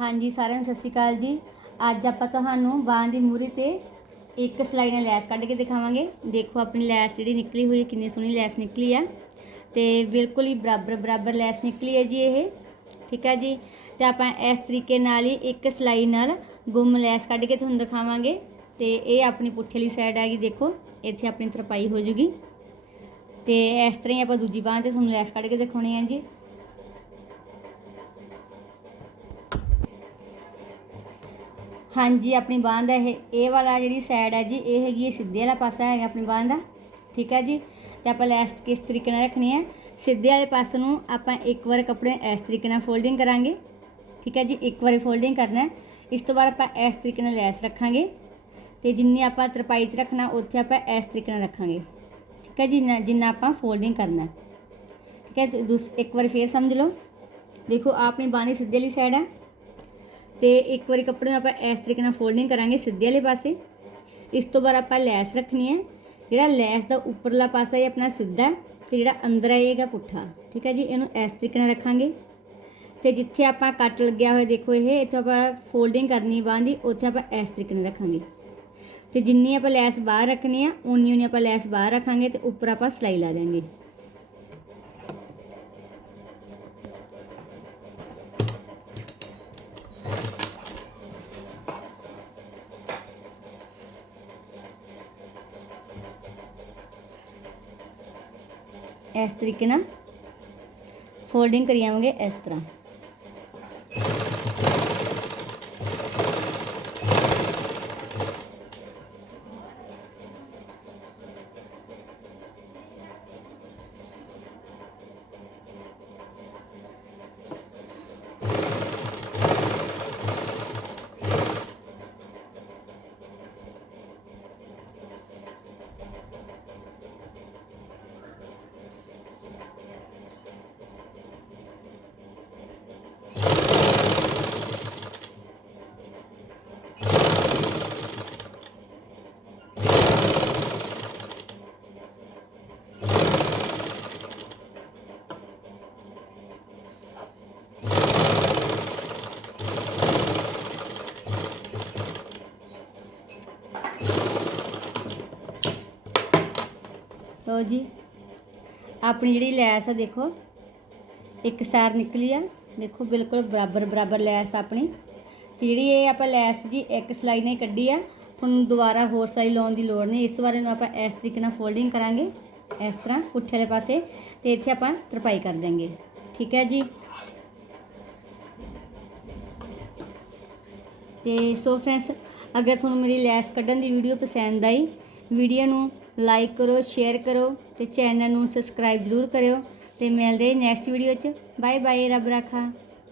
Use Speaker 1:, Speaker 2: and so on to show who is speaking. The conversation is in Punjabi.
Speaker 1: ਹਾਂਜੀ, ਸਾਰਿਆਂ ਨੂੰ ਸਤਿ ਸ਼੍ਰੀ ਅਕਾਲ ਜੀ। ਅੱਜ ਆਪਾਂ ਤੁਹਾਨੂੰ ਬਾਂਹ ਦੀ ਮੂਰੀ ਤੇ ਇੱਕ ਸਲਾਈ ਨਾਲ ਲੈਸ ਕੱਢ ਕੇ ਦਿਖਾਵਾਂਗੇ। ਦੇਖੋ, ਆਪਣੀ ਲੈਸ ਜਿਹੜੀ ਨਿਕਲੀ ਹੋਈ ਹੈ, ਕਿੰਨੀ ਸੋਹਣੀ ਲੈਸ ਨਿਕਲੀ ਆ। ਤੇ ਬਿਲਕੁਲ ਹੀ ਬਰਾਬਰ ਬਰਾਬਰ ਲੈਸ ਨਿਕਲੀ ਹੈ ਜੀ ਇਹ। ਠੀਕ ਹੈ ਜੀ? ਤੇ ਆਪਾਂ ਇਸ ਤਰੀਕੇ ਨਾਲ ਹੀ ਇੱਕ ਸਲਾਈ ਨਾਲ ਗੁੰਮ ਲੈਸ ਕੱਢ ਕੇ ਤੁਹਾਨੂੰ ਦਿਖਾਵਾਂਗੇ। ਤੇ ਇਹ ਆਪਣੀ ਪੁੱਠੇ ਵਾਲੀ ਸਾਈਡ ਹੈਗੀ ਦੇਖੋ। ਇੱਥੇ ਆਪਣੀ ਤਰਪਾਈ ਹੋ ਜੂਗੀ। ਤੇ ਇਸ ਤਰ੍ਹਾਂ ਹੀ ਆਪਾਂ ਦੂਜੀ ਬਾਂਹ ਤੇ ਤੁਹਾਨੂੰ ਲੈਸ ਕੱਢ ਕੇ ਦਿਖਾਉਣੀ ਹੈ ਜੀ। ਹਾਂਜੀ, ਆਪਣੀ ਬਾਂਹ ਦਾ ਇਹ ਇਹ ਵਾਲਾ ਜਿਹੜੀ ਸਾਈਡ ਹੈ ਜੀ, ਇਹ ਹੈਗੀ ਹੈ ਸਿੱਧੇ ਵਾਲਾ ਪਾਸਾ ਹੈਗਾ ਆਪਣੀ ਬਾਂਹ ਦਾ। ਠੀਕ ਹੈ ਜੀ? ਤੇ ਆਪਾਂ ਲੈਸ ਕਿਸ ਤਰੀਕੇ ਨਾਲ ਰੱਖਣੀ ਹੈ ਸਿੱਧੇ ਵਾਲੇ ਪਾਸੇ ਨੂੰ ਆਪਾਂ ਇੱਕ ਵਾਰ ਕੱਪੜੇ ਇਸ ਤਰੀਕੇ ਨਾਲ ਫੋਲਡਿੰਗ ਕਰਾਂਗੇ। ਠੀਕ ਹੈ ਜੀ? ਇੱਕ ਵਾਰੀ ਫੋਲਡਿੰਗ ਕਰਨਾ ਇਸ ਤੋਂ ਬਾਅਦ ਆਪਾਂ ਇਸ ਤਰੀਕੇ ਨਾਲ ਲੈਸ ਰੱਖਾਂਗੇ। ਤੇ ਜਿੰਨੀ ਆਪਾਂ ਤਰਪਾਈ 'ਚ ਰੱਖਣਾ, ਉੱਥੇ ਆਪਾਂ ਇਸ ਤਰੀਕੇ ਨਾਲ ਰੱਖਾਂਗੇ। ਠੀਕ ਹੈ ਜੀ? ਜਿੰਨਾ- ਜਿੰਨਾ ਆਪਾਂ ਫੋਲਡਿੰਗ ਕਰਨਾ ਠੀਕ ਹੈ ਦੂਸ ਇੱਕ ਵਾਰ ਫੇਰ ਸਮਝ ਲਓ। ਦੇਖੋ ਆਪਣੀ ਬਾਂਹ ਦੀ ਸਿੱਧੇ ਵਾਲੀ ਸਾਈਡ ਹੈ ਤੇ ਇੱਕ ਵਾਰੀ ਕੱਪੜੇ ਨੂੰ ਆਪਾਂ ਇਸ ਤਰੀਕੇ ਨਾਲ ਫੋਲਡਿੰਗ ਕਰਾਂਗੇ ਸਿੱਧੇ ਵਾਲੇ ਪਾਸੇ। ਇਸ ਤੋਂ ਬਾਅਦ ਆਪਾਂ ਲੈਸ ਰੱਖਣੀ ਹੈ। ਜਿਹੜਾ ਲੈਸ ਦਾ ਉੱਪਰਲਾ ਪਾਸਾ ਇਹ ਆਪਣਾ ਸਿੱਧਾ ਹੈ ਤੇ ਜਿਹੜਾ ਅੰਦਰ ਹੈ ਇਹ ਹੈਗਾ ਪੁੱਠਾ। ਠੀਕ ਹੈ ਜੀ? ਇਹਨੂੰ ਇਸ ਤਰੀਕੇ ਨਾਲ ਰੱਖਾਂਗੇ। ਤੇ ਜਿੱਥੇ ਆਪਾਂ ਕੱਟ ਲੱਗਿਆ ਹੋਇਆ ਦੇਖੋ ਇਹ, ਇੱਥੇ ਆਪਾਂ ਫੋਲਡਿੰਗ ਕਰਨੀ ਬਾਂਹ ਦੀ, ਉੱਥੇ ਆਪਾਂ ਇਸ ਤਰੀਕੇ ਨਾਲ ਰੱਖਾਂਗੇ। ਤੇ ਜਿੰਨੀ ਆਪਾਂ ਲੈਸ ਬਾਹਰ ਰੱਖਣੀ ਆ ਉਨੀ ਉਨੀ ਆਪਾਂ ਲੈਸ ਬਾਹਰ ਰੱਖਾਂਗੇ ਤੇ ਉੱਪਰ ਆਪਾਂ ਸਲਾਈ ਲਾ ਦਾਂਗੇ ਇਸ ਤਰੀਕੇ ਨਾਲ ਫੋਲਡਿੰਗ ਕਰੀ ਜਾਵਾਂਗੇ ਇਸ ਤਰ੍ਹਾਂ। ਲਓ ਜੀ, ਆਪਣੀ ਜਿਹੜੀ ਲੈਸ ਆ ਦੇਖੋ, ਇੱਕ ਸਾਰ ਨਿਕਲੀ ਆ। ਦੇਖੋ, ਬਿਲਕੁਲ ਬਰਾਬਰ ਬਰਾਬਰ ਲੈਸ ਆਪਣੀ। ਤੇ ਜਿਹੜੀ ਇਹ ਆਪਾਂ ਲੈਸ ਜੀ, ਇੱਕ ਸਲਾਈ ਨੇ ਕੱਢੀ ਆ, ਤੁਹਾਨੂੰ ਦੁਬਾਰਾ ਹੋਰ ਸਲਾਈ ਲਾਉਣ ਦੀ ਲੋੜ ਨਹੀਂ। ਇਸ ਤੋਂ ਬਾਅਦ ਇਹਨੂੰ ਆਪਾਂ ਇਸ ਤਰੀਕੇ ਨਾਲ ਫੋਲਡਿੰਗ ਕਰਾਂਗੇ, ਇਸ ਤਰ੍ਹਾਂ ਪੁੱਠੇ ਵਾਲੇ ਪਾਸੇ, ਤੇ ਇੱਥੇ ਆਪਾਂ ਤਰਪਾਈ ਕਰ ਦਾਂਗੇ ਠੀਕ ਹੈ ਜੀ? ਤੇ ਸੋ ਫਰੈਂਡਸ, ਅਗਰ ਤੁਹਾਨੂੰ ਮੇਰੀ ਲੈਸ ਕੱਢਣ ਦੀ ਵੀਡੀਓ ਪਸੰਦ ਆਈ, ਵੀਡੀਓ ਨੂੰ લાઇક કરો, શેર કરો તે ચેનલનું સબસ્ક્રાઈબ જરૂર કર્યો. તે મેલ દે નેક્સ્ટ વીડિયો છે બાય બાય, રબ રાખા.